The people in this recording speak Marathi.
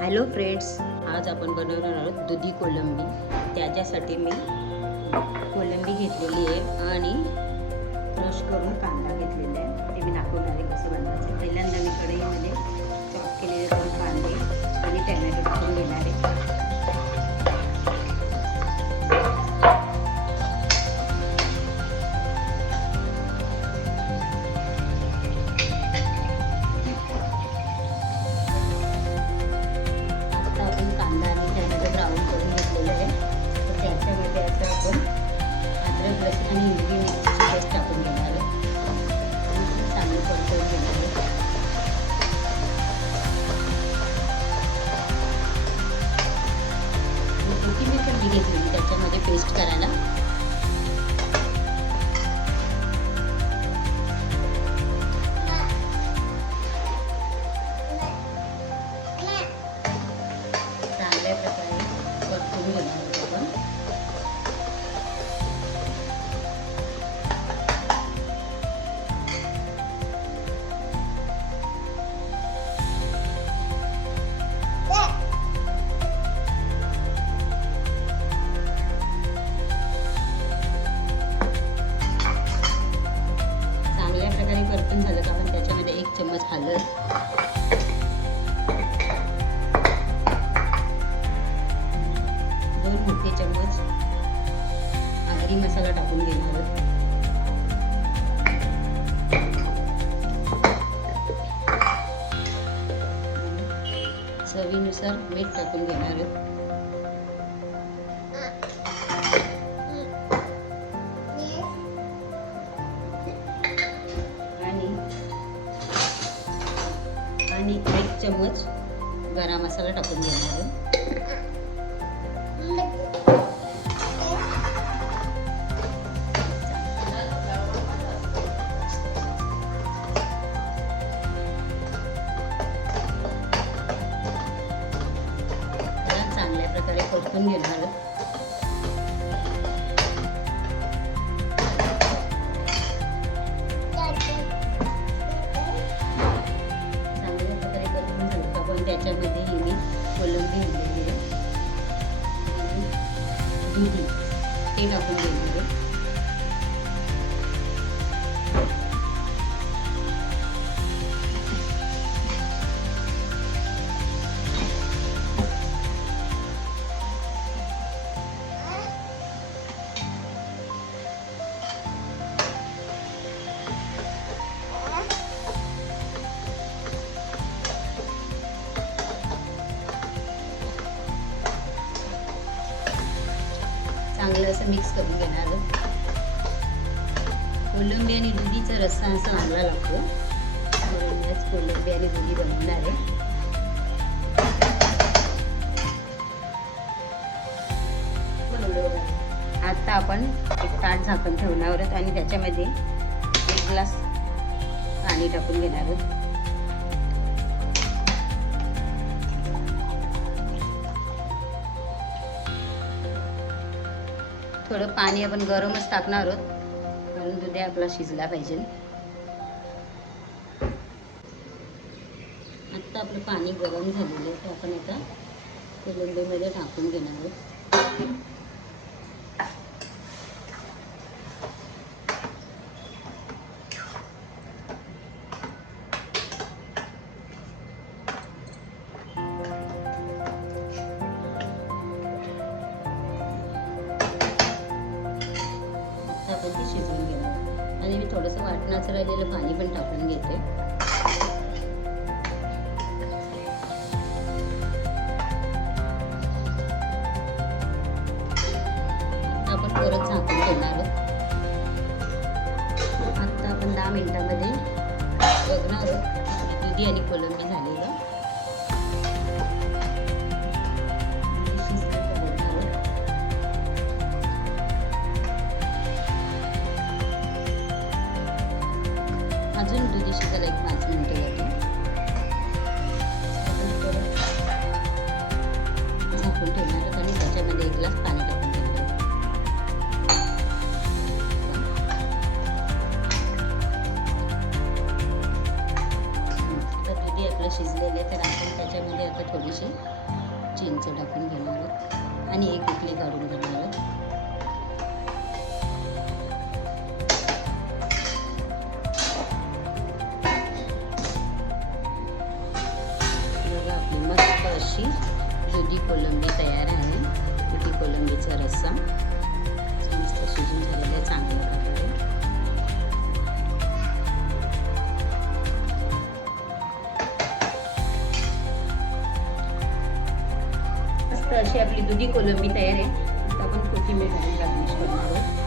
हॅलो फ्रेंड्स, आज आपण बनवणार आहोत दुधी कोलंबी. त्याच्यासाठी मी कोलंबी घेतलेली आहे आणि क्रश करून कांदा घेतलेला आहे. ते मी दाखवणार आहे कसं बनवायचं. पहिल्यांदा मी कढईमध्ये चॉप केलेले 2 कांदे आणि टॅमॅटो टाकून घेणार आहे. अद्रक लसूण आणि हिरवी मिरचीची पेस्ट टाकून घेणार आहे. चांगली परतवून घेणार आहे. कोथिंबीर पण मी घेतली त्याच्यामध्ये पेस्ट करायला. चांगल्या प्रकारे परतवून घेणार आहे आपण. परतून झालं का आपण त्याच्यामध्ये 1 चम्मच हळद, 2 मोठे चम्मच आगरी मसाला टाकून घेणार आहोत. चवीनुसार मीठ टाकून घेणार आहोत. आणि 1 चम्मच गरम मसाला टाकून घेणार आहे. चांगल्या प्रकारे परतून घेणार आहे. त्याच्यामध्ये मी कोलंबी घेतलेली आहे आणि दुधी ते टाकून घेणार आहे. चांगलं असं मिक्स करून घेणार. कोलंबी आणि दुधीचा रस्सा असा चांगला लागतो म्हणून मी आज कोलंबी आणि दुधी बनवणार आहे. आता आपण एक ताट झाकण ठेवणार आहोत आणि त्याच्यामध्ये 1 ग्लास पाणी टाकून घेणार आहोत. थोडं पाणी आपण गरमच टाकणार आहोत कारण दुधी आपला शिजला पाहिजे. आता आपलं पाणी गरम झालेलं आहे ते आपण आता कोलंबीमध्ये टाकून घेणार आहोत. आपण ती शिजवून घेणार आणि मी थोडंसं वाटणाचं राहिलेलं पाणी पण टाकून घेते. आपण परत झाकून घेणार. आता आपण 10 मिनिटांमध्ये बघणार आहोत दुधी आणि कोलंबी झालेलं. अजून दुधी शिजायला 5 मिनिटं लागतील. झाकून ठेवणार आणि त्याच्यामध्ये 1 ग्लास पाणी टाकून घेणार. आता दुधी आपलं शिजलं. थोडीशी चिंच टाकून घेणार आहोत आणि एक उकळी काढून घेणार आहोत. बघा आपली मस्त अशी दुधी कोलंबी तयार आहे. दुधी कोलंबीचा रस्सा मस्त शिजून झालेला आहे चांगल्या प्रकारे. मस्त अशी आपली दुधी कोलंबी तयार आहे. आता आपण कोथिंबीर घालून गार्निश करणार आहोत.